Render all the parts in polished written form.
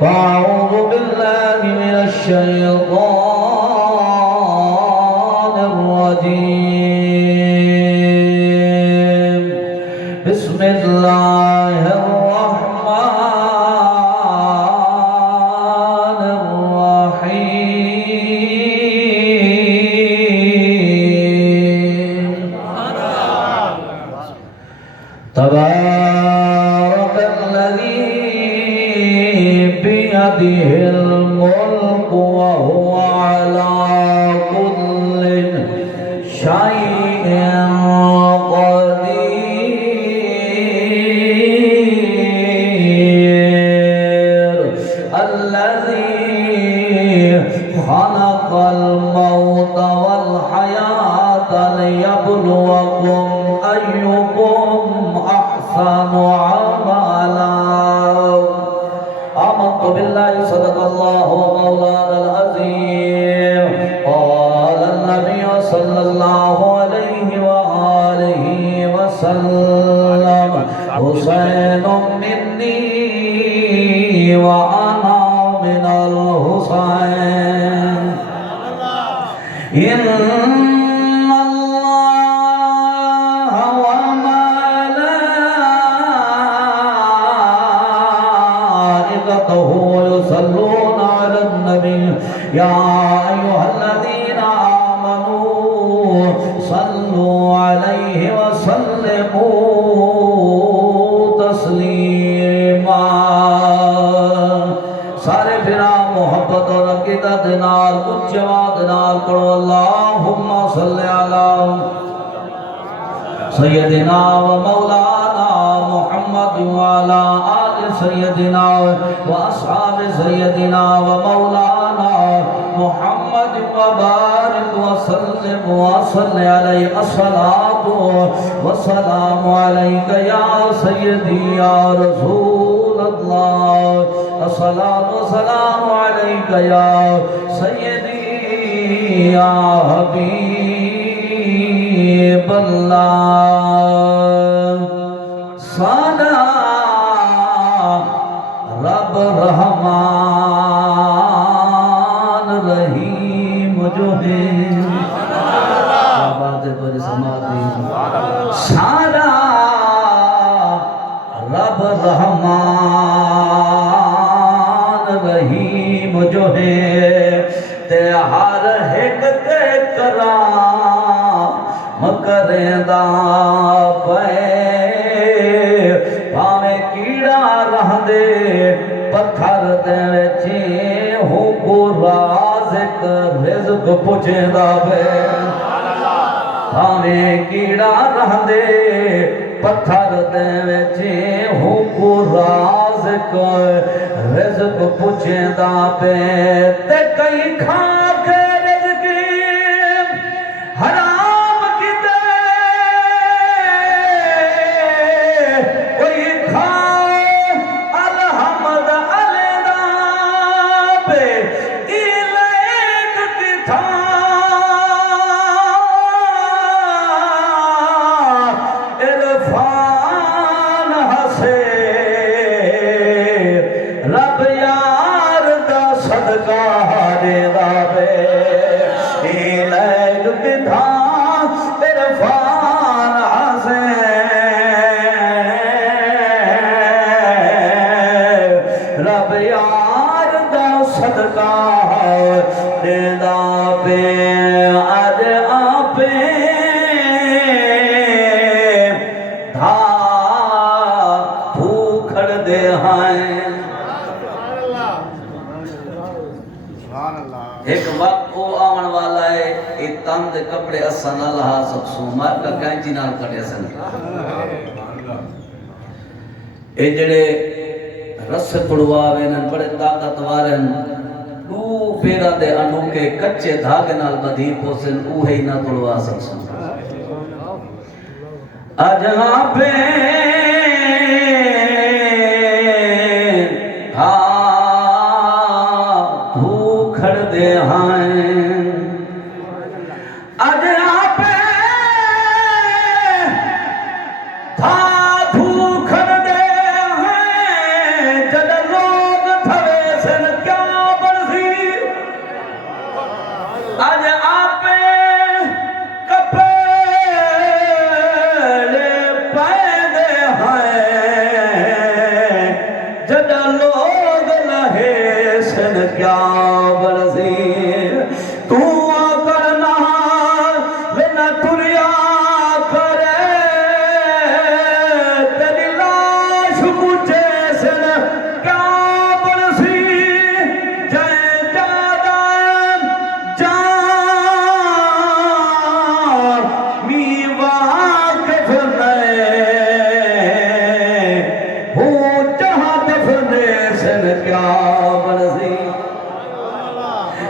فأعوذ بالله من الشيطان الرجيم بسم الله الرحمن الرحيم تبارك الذي بيده الملك وهو على كل شيء قدير الذي خلق الموت والحياة ليبلوكم أيكم أحسن عملا آمنت بالله صدق الله مولانا العظيم قال النبي صلى الله عليه وآله وسلم حسين مني وأنا من الحسين إن الله وملائكته يصلون على النبي يا أيها الذين آمنوا صلوا عليه وسلموا تسليما سارے بنا محبت اور عقیدت نال اچ آواز نال پڑھو اللہم صلی علی سیدنا و مولانا محمد وعلا آل سیدنا و اصحاب سیدنا و مولانا محمد وبارک وسلم وصلی علیہ الصلاة والسلام علیک یا سیدی یا رسول اللہ الصلاة والسلام علیک یا سیدی یا حبیب اللہ سانا رب رحمان رحیم جو ہے بات پر سماعتی سانا رب رحمان رحیم جو ہے تے ہر ایک تے کرام کریندہ پے پاویں کیڑا رہ دے پتھر دے وچے ہو کو رازق رزق پوچھدا پے پاویں کیڑا رہ دے پتھر دے وچے ہو کو رازق رزق پوچھدا پے تے کئی کھا کے رزق حرام کیتے کوئی کھا الحمد علینا پہ ایلیک کی تھا عرفان ہسے رب یار دا صدقہ دینا پہ ایلیک کی تھا عرفان ہسے رب یار دا صدقہ دینا پہ آج آپے دھا بھوکھڑ دے ہائیں ایک وقت وہ آمن والا ہے ایک تند کپڑے اسن اللہ سب سومار کا کینچی نال کٹے سن اے جڑے رس پڑواوے نن بڑے طاقتوار ہیں دو پیرا دے انو کے کچے دھاگے نال بدھی پوسن اوہے ہی نہ پڑوا سکسن اجہاں پہ بھوکھڑ دے ہائیں اجہاں پہ بھوکھڑ دے ہائیں جد لوگ تھوے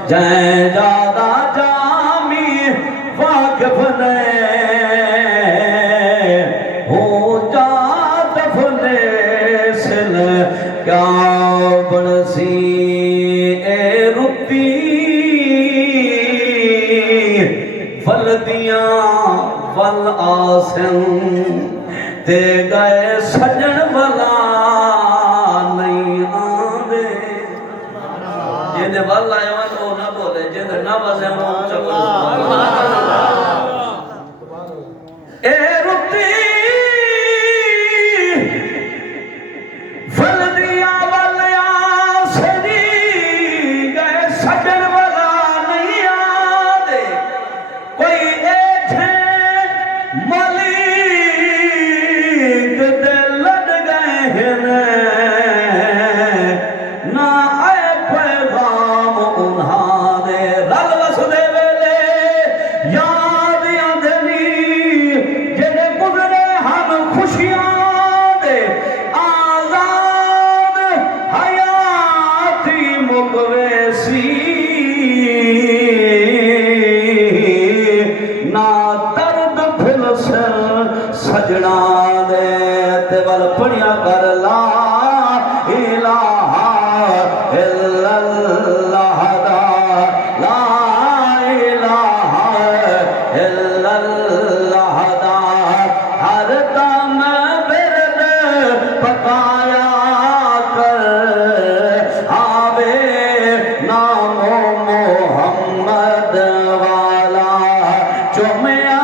جائیں جادہ جامی واقف نے ہو جادف نے سل کیا بنسی اے رتی ولدیاں والآسن تے گئے سجن والا نہیں آندے جنہیں والا ہے وہ نہ بولے جنہیں نہ بسے وہ چکل اے رتی فلدیا والآسن گئے سجن والا نہیں آندے کوئی ایک ہے ملی سجنا دے تے ول پڑھیا کر لا الہ الا اللہ دا لا الہ الا اللہ دا ہر دم ورد پکایا کر آوے نام محمد والا چومیا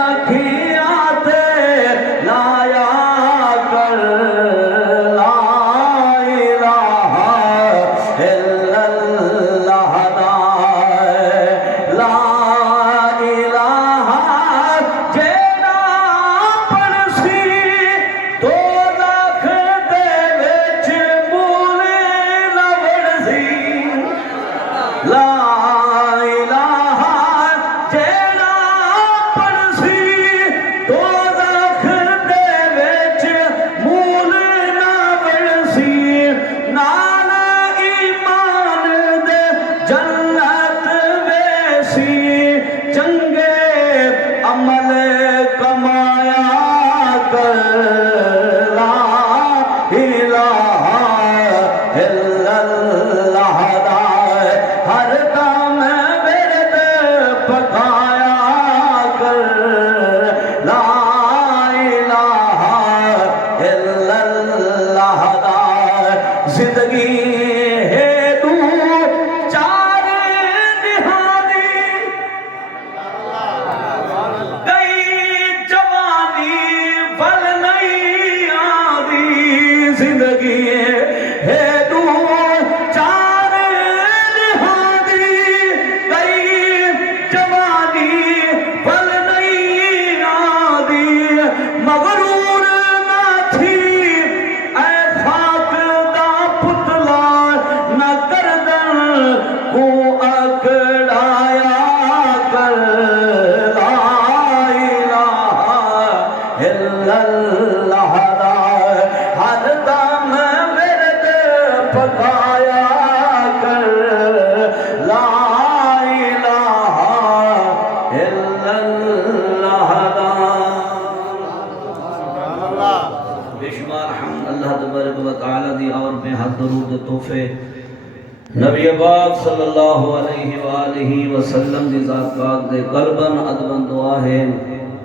نبی پاک صلی اللہ علیہ وآلہ وسلم دی ذات پاک دے قلباً ادباً دعا ہے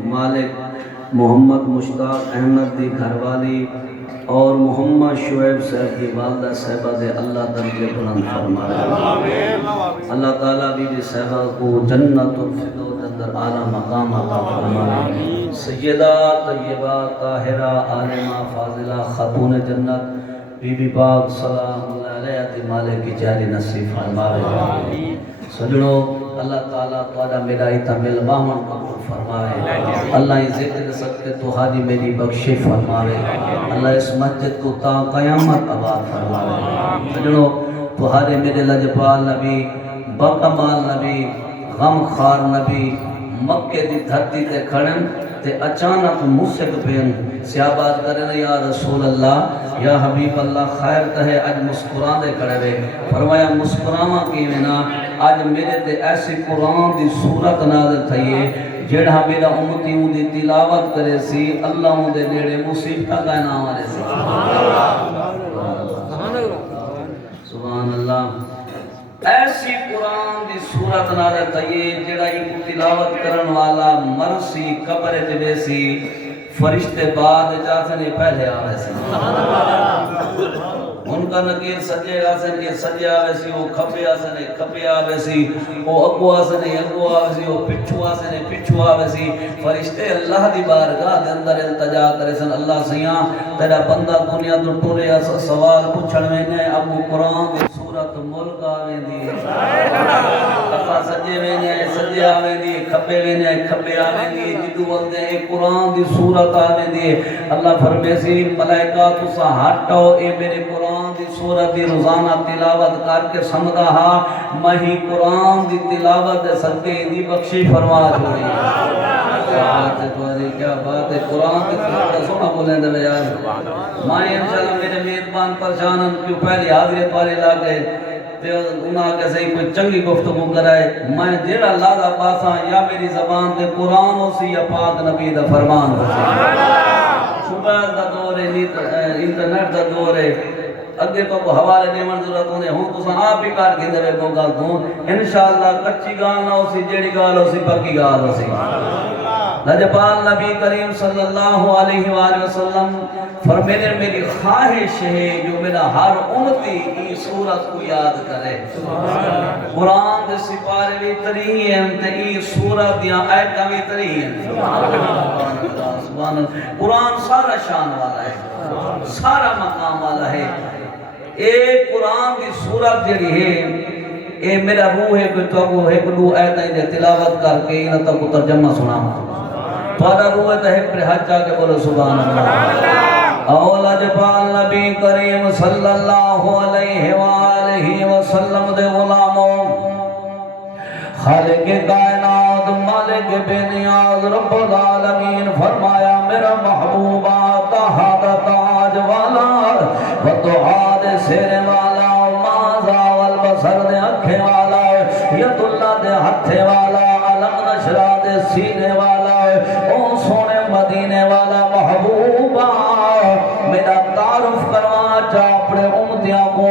مالک محمد مشتاق احمد دی گھر والی اور محمد شعیب صاحب کی والدہ صاحبہ دے اللہ درجے بلند فرمائے اللہ تعالیٰ بی بی صاحبہ کو جنت الفردوس اندر اعلیٰ مقام عطا فرمائے سیدہ طیبہ طاہرہ عالمہ فاضلہ خاتون جنت بی بی پاک سلام اللہ علیہ مالک کی جاری نصیب فرمائے سجنو اللہ تعالیٰ تعالیٰ میرا اتمل باہن قبول فرمائے اللہ ذکر صدقے تہاری میری بخشی فرمائے اللہ اس مسجد کو تا قیامت آباد فرمائے سجنو تہارے میرے لجپال نبی بکمال نبی غم خار نبی مکے دی دھرتی تے کھڑن تے اچانک مسک پین صحابہ کرن یا رسول اللہ یا حبیب اللہ خیر تہے اج مسکران دے کڑے وے فرمایا مسکراواں کیویں نا اج میرے تے ایسی قرآن دی صورت نازل تھئی ہے جڑا میرا امتی اون دی تلاوت کرے سی اللہ اون دے نیڑے مصیبت کا نام والے سی سبحان اللہ ایسی قرآن دی صورت نازل تھئی ہے جڑا ایک تلاوت کرن والا مرسی قبر تے ویسی فرشتے بعد جاسنے پہلے آوے سی ان کا نکیر سجے آسن یہ سجے آوے سی وہ کھپے آسن کھپے آوے سی وہ اگو آسن اگو آوے سی وہ پچھو آسن پچھو آوے سی فرشتے اللہ دی بارگاہ دے اندر التجا کرے سن اللہ سیاں تیرا بندہ دنیا تو ٹورے سوال پوچھن میں ابو قرآن دی صورت ملک آوے دی اللہ سجے میں سجے آوے دی کھپے میں کھپے آوے دی جدو ولدے قرآن دی صورت آوے دی اللہ فرمے سی ملائکہ تسا ہٹو اے میرے قرآن دی صورت دی روزانہ تلاوت کر کے سمدہ ہا مہی قرآن دی تلاوت دے صدقے دی بخشی فرما جوڑی بات ہے تمہاری کیا بات ہے قرآن کی تلاوت سونا بولیں دے یار مائیں انشاءاللہ میرے میزبان پرشانن کیوں پہلی حاضری پارے لاگے تے انہاں کے صحیح کوئی چنگی گفتگو کرائے میں جیڑا لازا پاسا یا میری زبان تے قرآن ہو سی یا پاک نبی دا فرمان ہو سی موبائل دا دور ہے انٹرنیٹ دا دور ہے اگے تو کو حوالے دیون ضرورت ہوندے ہوں تساں آپ ہی کر کے دے کو گل تو انشاءاللہ کچی گال نہ ہو سی جیڑی گال ہو سی پکی گال ہو سی لجپال نبی کریم صلی اللہ علیہ وآلہ وسلم فرمینے میری خواہش ہے جو میرا ہر امتی کی صورت کو یاد کرے قرآن دے سپارے بھی تری ہیں تے ای صورت دیا آیتاں بھی تری ہیں سبحان اللہ قرآن سارا شان والا ہے سارا مقام والا ہے ایک قرآن دی صورت جڑی ہے اے میرا روح ہے کوئی تو ہے کوئی آیتاں دے تلاوت کر کے انہاں تک ترجمہ سناواں تھوڑا روح ہے ہے پر حج جا کے بولو سبحان اللہ اولا جپال نبی کریم صلی اللہ علیہ وآلہ وسلم دے غلاموں خالق کائنات مالک بے نیاز رب العالمین فرمایا میرا محبوبہ تحت تاج والا فتحاد سیر والا مازا والبصر دے اکھے والا ید اللہ دے ہتھے والا علم نشرہ دے سینے والا او سونے مدینے والا محبوبہ میرا تعارف کروا چاہ اپنے امتیاں کو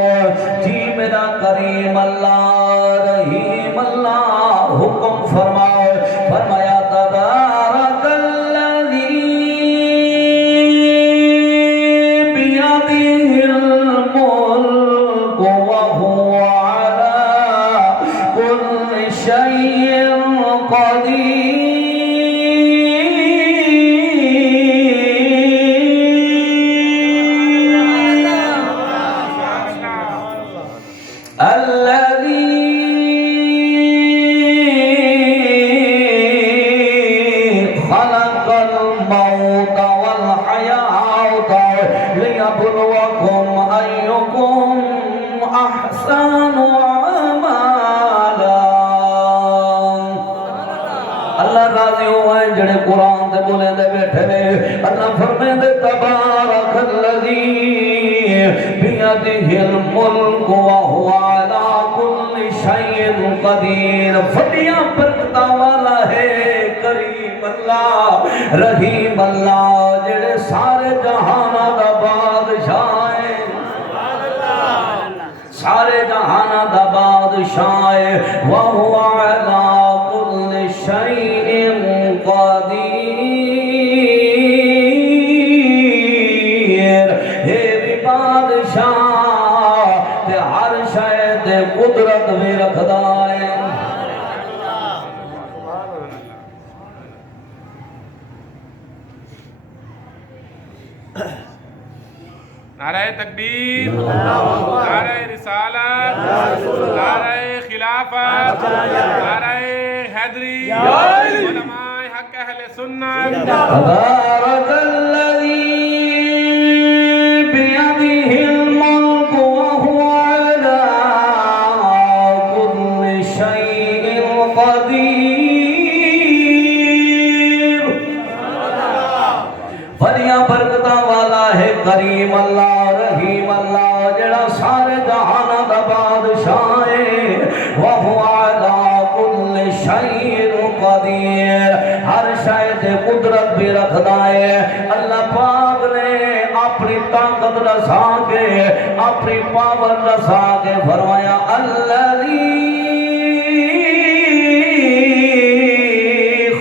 جی میرا کریم اللہ رحیم اللہ حکم فرماؤ فرمایا تبارک الذی بیدہ الملک وہو علی کل شیء قدیر جڑے قرآن دے بولے دے بیٹھے نے اللہ فرمے دے تبارک الذی بیدہ الملک وہو علی کل شیء قدیر فٹیاں برکتاں والا ہے کریم اللہ رحیم اللہ جڑے سارے جہانہ دا بادشاہ ہے سارے جہانہ دا بادشاہ ہے وہو علی کل شیء قدیر ہے بھی بادشاہ تے ہر شے تے قدرت بھی رکھدا ہے نعرہ تکبیر نعرہ رسالت نعرہ خلافت نعرہ حیدری علماء حق اہل سنت تبارک الذی بیدہ الملک وہو علی کل شیء قدیر الرحیم اللہ جڑا سارے جہان دا بادشاہ ہے وہو علی کل شیء قدیر ہر شے تے قدرت بھی رکھدا ہے اللہ پاک نے اپنی طاقت دسا کے اپنی پاور دسا کے فرمایا الذی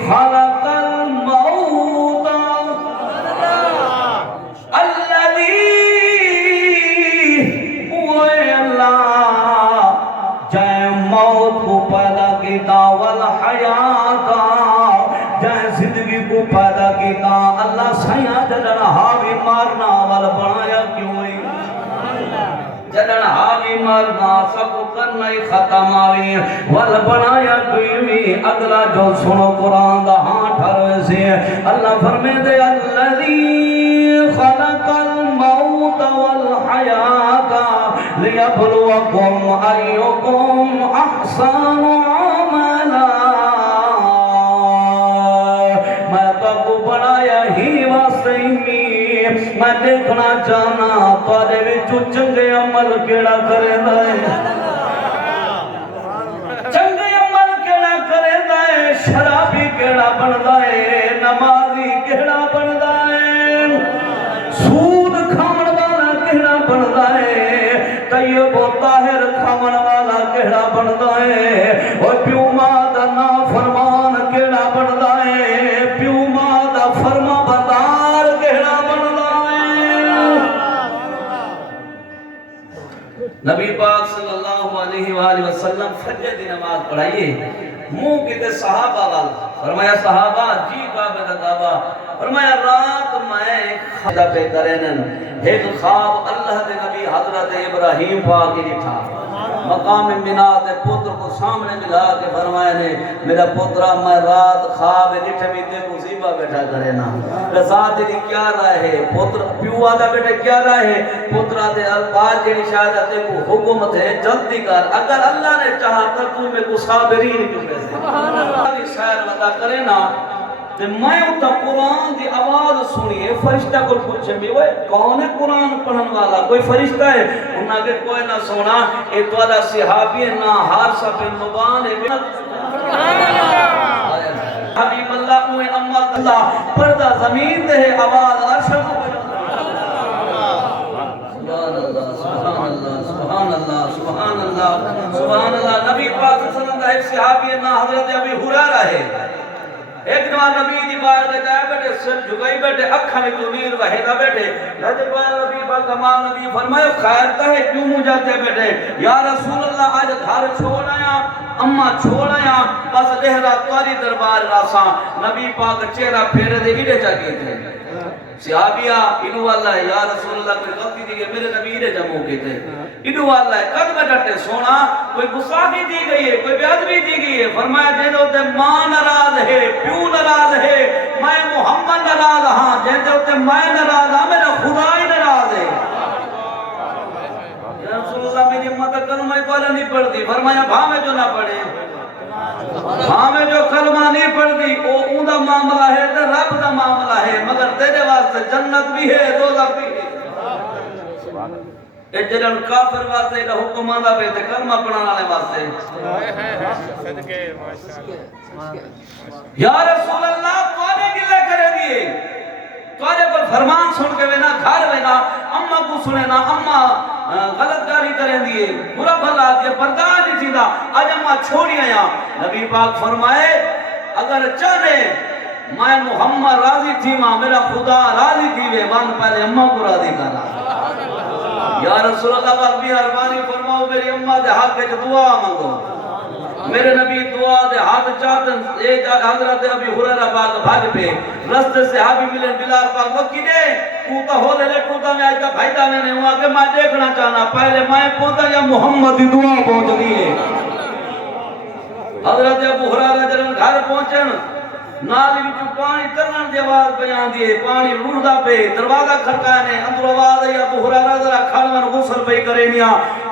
خلق الموت الذی وہ اللہ جائے موت کو پیدا کیتا والحیات جائے زندگی کو پیدا کیتا اللہ سیاں جدن حاوی مارنا والا بنایا کیوں ہے جدن حاوی مارنا سب کرنا ہی ختم آوی والا بنایا کیوں ہے اگلا جو سنو قرآن دا ہاں ٹھروے سے اللہ فرمے دے الذی خلق الموت والحیات لیبلوکم ایکم احسن عملا میں دیکھنا چاہنا تارے وچوں چنگے عمل کیڑا کرے دائے چنگے عمل کیڑا کرے دائے شرابی کیڑا بن دائے نمازی کیڑا بن دائے سود کھامن والا کیڑا بن دائے طیب و طاہر کھامن والا کیڑا بن دائے اور پیو ماں دا نافرمان کیڑا بن دائے پیو ماں دا فرما بردار کیڑا بن دائے نبی پاک صلی اللہ علیہ وآلہ وسلم فجر دی نماز پڑھائیے منہ کی تے صحابہ والا فرمایا صحابہ جی کعبہ دا کعبہ فرمایا رات میں خدا پہ کرنن ایک خواب اللہ دے نبی حضرت ابراہیم پاک کی تھا مقام بنا تے پتر کو سامنے ملا کے فرمایا نے میرا پترا میں رات خواب نٹھے بھی تے کو زیبہ بیٹھا کرے نا رضات دی کیا رائے ہے پتر پیو آدھا بیٹھے کیا رائے ہے پترا دے الفاظ جنی شاہدہ تے کو حکومت ہے جلدی کر اگر اللہ نے چاہا کر تو میں کو صابرین کیوں کہتے ہیں شاعر ودا کرے نا تے میں اتا قرآن دی آواز سنیے فرشتہ کو پوچھے بھی وہ کون ہے قرآن پڑھن والا کوئی فرشتہ ہے انہاں کے کوئی نہ سونا اے توڑا صحابی نہ حارثہ بن نعمان حبیب اللہ اوہ اما اللہ پردہ زمین دے آواز عرش سبحان اللہ سبحان اللہ سبحان اللہ نبی پاک صلی اللہ علیہ وسلم ایک صحابی نہ حضرت ابی ہریرہ ہے ایک نوان نبی دی بار دے جائے بیٹھے سر جھگائی بیٹھے اکھا میں تو نیر وحیدہ بیٹھے لجب نبی با کمال نبی فرمائے خیر کہے کیوں مو جاتے بیٹھے یا رسول اللہ آج گھر چھوڑ آیا اما چھوڑ آیا بس دہرہ تواری دربار راسا نبی پاک چہرہ پھیرے دے ہیرے چاہیے تھے صحابیہ انہو اللہ ہے یا رسول اللہ کوئی غلطی دی گئی میرے نبی ہیرے جمعوں کے تھے انہو اللہ ہے قد میں ڈٹے سونا کوئی گساخی دی گئی ہے کوئی بیعدبی دی گئی ہے فرمایا جیندے ہوتے ماں نراض ہے پیو نراض ہے میں محمد نراض ہاں جیندے ہوتے میں نراض ہاں میرا خدا ہی نراض ہے یا رسول اللہ میری امت کلمہ کولا نہیں پڑھتی فرمایا بھاں میں جو نہ پڑھے ہاں میں جو کلمہ نہیں پڑھ دی وہ اوندا معاملہ ہے تے رب دا معاملہ ہے مگر تیرے واسطے جنت بھی ہے دوزخ بھی ہے اے جڑن کافر واسطے دا حکم آندا پے تے کلمہ پڑھن والے واسطے صدقے ماشاءاللہ یا رسول اللہ توڑے گلے کرے دیے توڑے پر فرمان سن کے وینا گھر وینا اما کو سنے نا اما غلط کاری کریں دیئے برا بھلا دیئے برداشت نہیں تھی دا آج اما چھوڑی آیا نبی پاک فرمائے اگر چاہے میں محمد راضی تھی ماں میرا خدا راضی تھی وے وان پہلے اما کو راضی کرا یا رسول اللہ وقت بھی حربانی فرماؤ میری اما دے حق کے دعا مانگو میرے نبی دعا دے ہاتھ چاہتن ایک حضرت ابی ہریرہ پاک بھاگ پہ رستے سے حابی ملن بلال پاک وکی دے کوتا ہو دے لے کوتا میں آج کا بھائیتا میں نے ہوا کہ میں دیکھنا چاہنا پہلے میں پہنچا یا محمد دی دعا پہنچ دیئے حضرت ابو ہریرہ جنہوں گھر پہنچن نالی وچ پانی ترنن دی آواز بیان دیئے پانی روڑدا پہ دروازہ کھڑکانے اندر آواز ہے ابو ہریرہ ذرا کھڑمن غسل پہ کرے نیا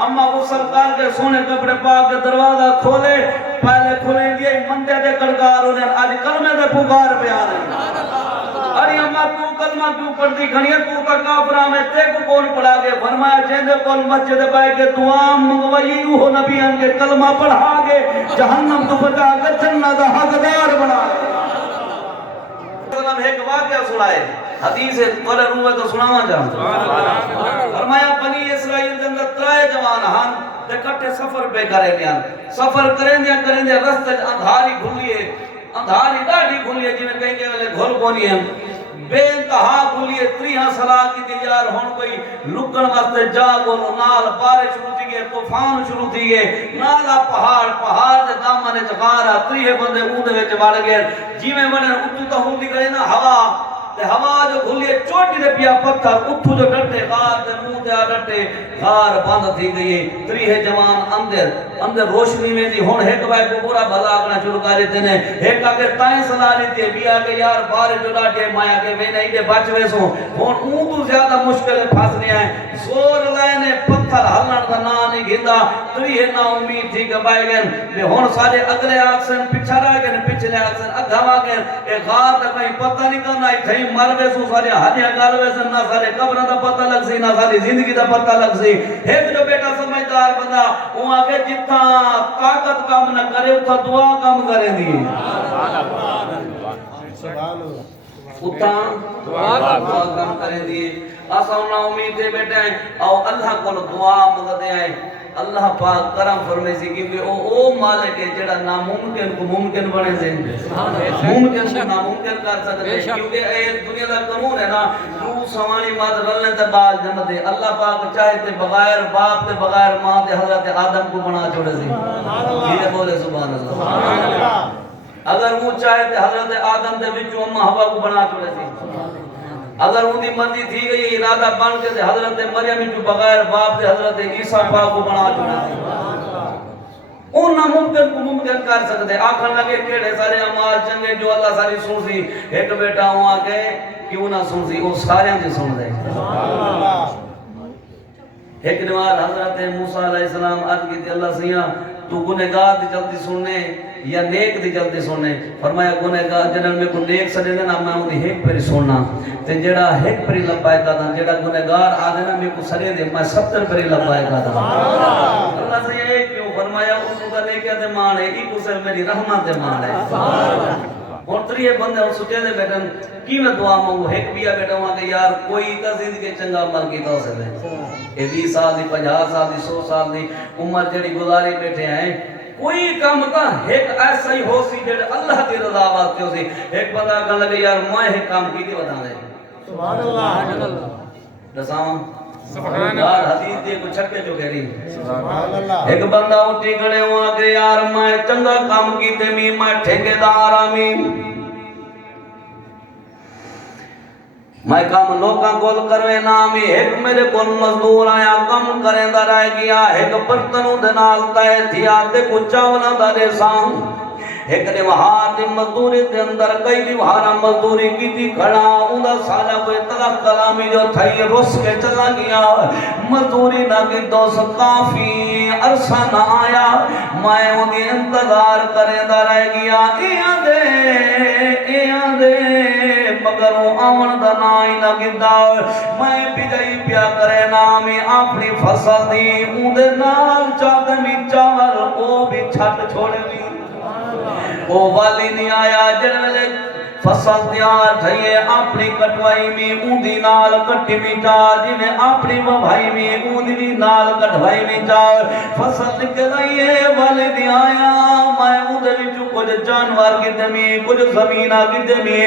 اما غسل کر کے سونے کپڑے پاک کے دروازہ کھولے پہلے کھولے دیئے مندے دے کڑکار انہیں آج کلمے دے پکار پہ آ رہے ارے اما تو کلمہ کیوں پڑھتی کھڑی ہے تو کا کافرہ میں تے کو کون پڑھا گے فرمایا جیندے کول مسجد پائے کے دعا منگوائی وہ نبیان کے کلمہ پڑھا گے جہنم تو بچا کے جنت دا حقدار بنا گے ایک واقعہ سنائے حدیث قدر روح تو سناوا جاؤں فرمایا بنی اسرائیل دے اندر 3 جوان ہن تے کٹے سفر پہ کرے دیاں سفر کریں دے رستے اندھاری کھلیے اندھاری ڈاڈی کھلیے جی میں کہیں گے والے گھر کونی ہیں بے انتہا کھلیے 3 صلاح کی تیار ہون کوئی لکن واسطے جا گولو نال بارش شروع تھی گئے طوفان شروع تھی گئے نالا پہاڑ دے دامنے چکارا 3 بندے اودے وچ وڑ گئے جی میں بنے اتو تو ہوندی کرے نا ہوا تے ہوا جو کھلیے چوٹی دے پیا پتھر اتو جو ڈٹے غار دے منہ تے آ ڈٹے غار بند تھی گئی 3 جوان اندر روشنی میں دی ہن ایک بھائی کو پورا بھلا کرنا شروع کر دیتے نے ایک آگے تائیں صلاح لیتے بیا کہ یار بارے جو ڈاٹے مایا کہ میں نہیں دے بچ ویسوں ہن اون تو زیادہ مشکل پھنس نہیں آئے زور لائے نے پتھر ہلن دا نا نہیں گھندا 3 نا امید تھی کہ بھائی گئے میں ہن سارے اگلے آکسن پچھا رہ گئے پچھلے آکسن اگھا گئے اے غار دا کہیں پتہ نہیں کرنا تھئی مر ویسوں سارے ہڈیاں گل ویسن نہ سارے قبراں دا پتہ لگ سی نہ ساری زندگی دا پتہ لگ سی ایک جو بیٹا سمجھدار بندہ وہ آگے جتنا طاقت کام نہ کرے اتنا دعا کام کرے دی اتنا دعا کام کرے دی آسا انہا امید دے بیٹے ہیں او اللہ کو دعا مددے آئے اللہ پاک کرم فرمائے سی کیونکہ او مالک ہے جڑا ناممکن کو ممکن بنے سے ممکن کو ناممکن کر سکتے کیونکہ اے دنیا دا قانون ہے نا تو سوانی مات رلنے تے بال جمع دے اللہ پاک چاہے تے بغیر باپ تے بغیر ماں تے حضرت آدم کو بنا چھوڑے سی یہ بولے سبحان اللہ اگر وہ چاہے تے حضرت آدم دے وچوں اماں حوا کو بنا چھوڑے سی اگر ان کی مرضی تھی گئی ارادہ بن کے حضرت مریم جو بغیر باپ دے حضرت عیسیٰ پاک کو بنا چھوڑا تھی ان ناممکن کو ممکن کر سکتے آخر لگے کیڑے سارے اعمال چنگے جو اللہ ساری سن سی ایک بیٹا ہوں آگے کیوں نہ سن سی وہ سارے ہم سن دے ایک نوار حضرت موسیٰ علیہ السلام عرض کی تھی اللہ سیاں تو گنہگار دی جلدی سننے یا نیک دی جلدی سننے فرمایا گنہگار جنہاں میں کو نیک سجے دینا میں ہوں دی ایک پری سننا تے جڑا ایک پری لبائے کا دا جڑا گنہگار آدھنا میں کو سجے دے میں 70 پری لبائے کا دا اللہ سے یہ کیوں فرمایا ان کا نیکہ دے مان ہے ایک اسے میری رحمت دے مان ہے اور 3 بندے اور سچے دے بیٹھن کی میں دعا مانگو ایک بیا بیٹھا ہوں کہ یار کوئی کا زندگی چنگا عمل کی تو سے دے 20 سال دی 50 سال دی 100 سال دی عمر جڑی گزاری بیٹھے ہیں کوئی کام کا ایک ایسا ہی ہو سی جڑے اللہ کی رضا واسطے ہو سی ایک بندہ کہنے لگے یار میں ایک کام کی تھی بتا دے سبحان اللہ دساؤں سبحان اللہ حدیث دے کو چھکے جو کہہ رہی سبحان اللہ ایک بندہ اٹھی کھڑے ہوا کہ یار میں چنگا کام کیتے میں ٹھیکیدار آمی میں کام لوکاں کول کروے نامی ایک میرے کول مزدور آیا کم کریں دا رہ گیا ایک برتنوں دے نال تے تھیا تے کو چاولا دا دے سام ایک نے وہاں دی مزدوری دے اندر کئی دی وہاں مزدوری کی تھی کھڑا اندہ سالا کوئی طرف کلامی جو تھئی رس کے چلا گیا مزدوری نہ کی دوست کافی عرصہ نہ آیا میں انہیں انتظار کریں دا رہ گیا ایاں دے مگر وہ آون دا نائی نہ گندہ میں بجائی پیا کرے نامی اپنی فصل دی اندے نال چاہدمی چاور او بھی چھٹ چھوڑے بھی وہ والی نہیں آیا جن میں فصل تیار تھئیے اپنی کٹوائی میں اوندی نال کٹی میں جا جنہیں اپنی وبھائی میں اوندی نال کٹوائی میں جا فصل نکل آئیے والی نہیں آیا میں اوندے بھی جو کچھ جانوار کی دمی کچھ زمینہ کی دمی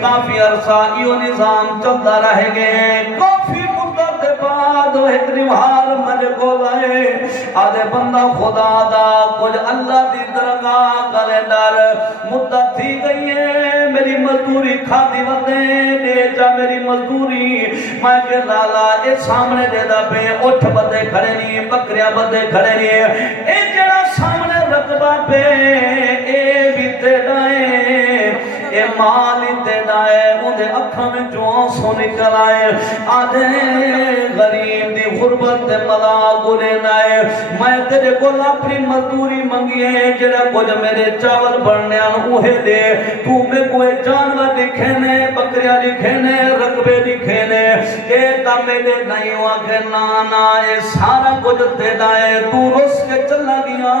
کافی عرصہ یہ نظام چلتا رہ گئے کافی مدت بعد ایک نوہار مجھے کو لائے آدھے بندہ خدا دا کچھ اللہ دی درگاہ کلندر مدت تھی گئی ہے میری مزدوری کھاتی وطے دے جا میری مزدوری میں کہ لالا اے سامنے دے دا پہ اٹھ بدے کھڑے نہیں بکریاں بدے کھڑے نہیں اے جڑا سامنے رقبہ پہ اے بھی تے دائیں اے مال تے آئے اندے اکھاں میں جو آنسو نکل آئے آدھے غریب دی غربت دے ملا گلے نائے میں تیرے کو اپنی مزدوری منگیے جڑا کچھ میرے چاول بڑھنے آن اوہے دے تو میں کوئی جانور لکھینے بکریاں لکھینے رقبے لکھینے ایک میرے نہیں ہوا کہ نانا اے سارا کچھ دے دائے تو رس کے چلا گیا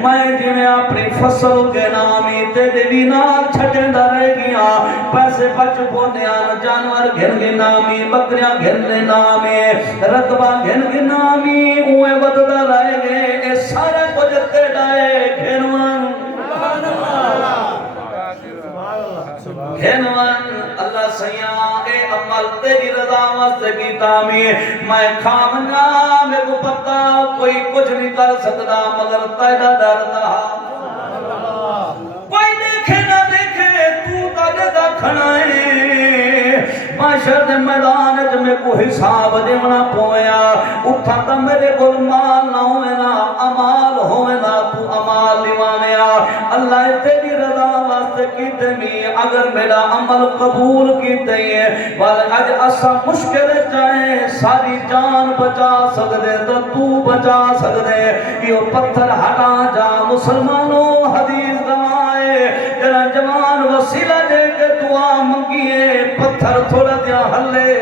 میں جی میں اپنی فصل کے نامی تیرے بھی نال چھٹے دا رہ گیا پیسے بچ بودیاں جانور گھن کے نامی بکریاں گھن کے نامی رقبہ گھن کے نامی اوے بدلا رہ گئے اے سارا کچھ تے دائے گھنوان گھنوان اللہ سیاں اے عمل تیری رضا واسطے کی تعمی میں کھامنا میں کو پتا کوئی کچھ نہیں کر سکتا مگر تیرا ڈرتا کوئی دیکھے نہ دیکھے تو تاجے دا کھڑائے معاشر دے میدان وچ میں کو حساب دیونا پویا اٹھا تا میرے کول مال نہ ہوئے نا امال ہوئے نا تو امال لیوانیا اللہ تیری رضا واسطے کیتے می اگر میرا عمل قبول کیتے ہیں بل اج اسا مشکل چاہے ساری جان بچا سکدے تو بچا سکدے یہ پتھر ہٹا جا مسلمانوں حدیث گوائے جڑا جوان وسیلہ دے کے دعا منگیے پتھر تھوڑا دیا ہلے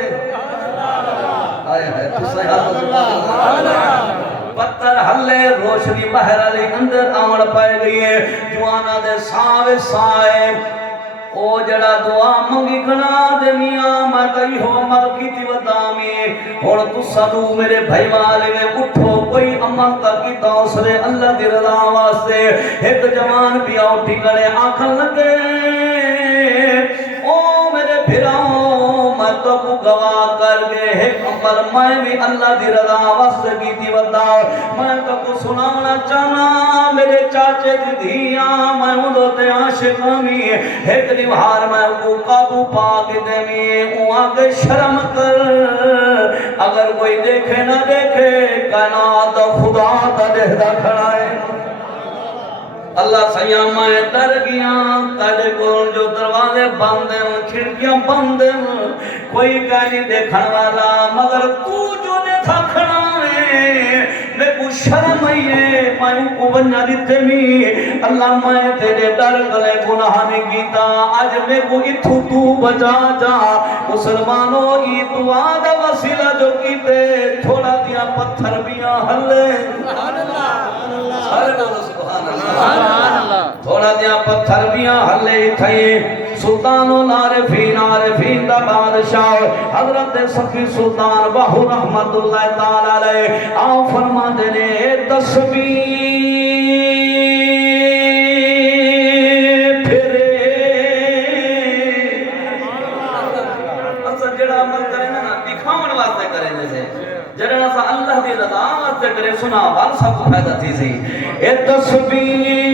آئے ہے تو سبحان اللہ پتھر ہلے روشنی بہر علی اندر آمڑ پائے گئی ہے جوانا دے ساوے سائے او جڑا دعا منگی کنا دے میاں میں کئی ہو عمل کی تھی ودامی اور تو سدو میرے بھائی والے میں اٹھو کوئی عمل تا کی تاؤسرے اللہ دی رضا واسطے ایک جوان بھی آؤٹی کرے آنکھن لگے او میرے بھراؤں میں تو کو گواہ کر گئے ایک عمل میں بھی اللہ دی رضا واسطے کی تھی وداؤ میں تو کو سناونا چاہنا میرے چاچے دی دھیاں میں اندھو تے عاشق ہمی ایک نوہار میں کو قابو پاک دے میں او آگے شرم کر اگر کوئی دیکھے نہ دیکھے کائنات خدا تا دہدہ کھڑائے اللہ سیاں میں ڈر گیا تاجے کون جو دروازے بند ہیں کھڑکیاں بند ہیں کوئی کہیں دیکھن والا مگر تو جو دیکھا کھڑا ہے میں کو شرم ہے میں کو بنیا دیتے میں اللہ میں تیرے ڈر گلے گناہ نہیں کیتا آج میں کو اتھو تو بچا جا مسلمانوں ای دعا دا وسیلہ جو کیتے تھوڑا دیا پتھر بیاں ہلے سبحان اللہ تھوڑا دیا پتھر بیاں ہلے تھے سلطان و عارفین دا بادشاہ حضرت صفی سلطان باہو رحمت اللہ تعالی علیہ آؤ فرما دینے تسبیح پھرے اصلا جڑا عمل کرے نا دکھاون واسطے کرے سے جڑا سا اللہ دی رضا واسطے کرے سنا وال سب کو فائدہ تھی سی اے تسبیح